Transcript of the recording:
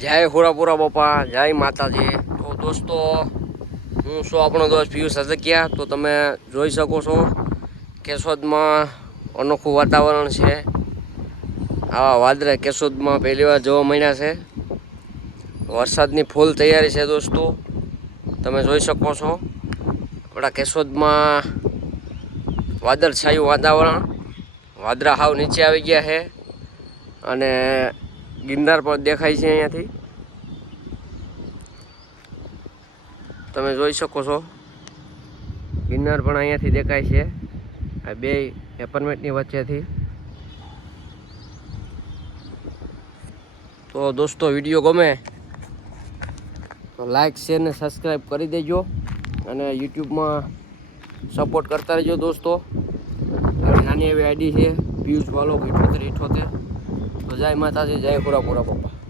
જય હોરાપુરા બાપા, જય માતાજી. તો દોસ્તો, હું છું આપણો દોસ્ત પિયુષ હજકિયા તો તમે જોઈ શકો છો કેશોદમાં અનોખું વાતાવરણ છે. આવા વાદળા કેશોદમાં પહેલી વાર જોવા મળ્યા છે. વરસાદની ફૂલ તૈયારી છે દોસ્તો. તમે જોઈ શકો છો. આપણા કેશોદમાં વાદળછાયું વાતાવરણ. વાદળા હાવ નીચે આવી ગયા છે. અને ગિરનાર પણ દેખાય છે અહીંયાથી. તમે જોઈ શકો છો. ગિરનાર પણ અહીંયાથી દેખાય છે. આ બે એપાર્ટમેન્ટની વચ્ચેથી. તો દોસ્તો, વીડિયો ગમે તો લાઈક, શેર ને સબસ્ક્રાઈબ કરી દેજો અને યુટ્યુબમાં સપોર્ટ કરતા રહેજો દોસ્તો. નાની એવી આઈડી છે, પિયુષ વાલો ઇઠોતેર ઇઠોતેર. તો જય માતાજી જય પુરા પુરા પપ્પા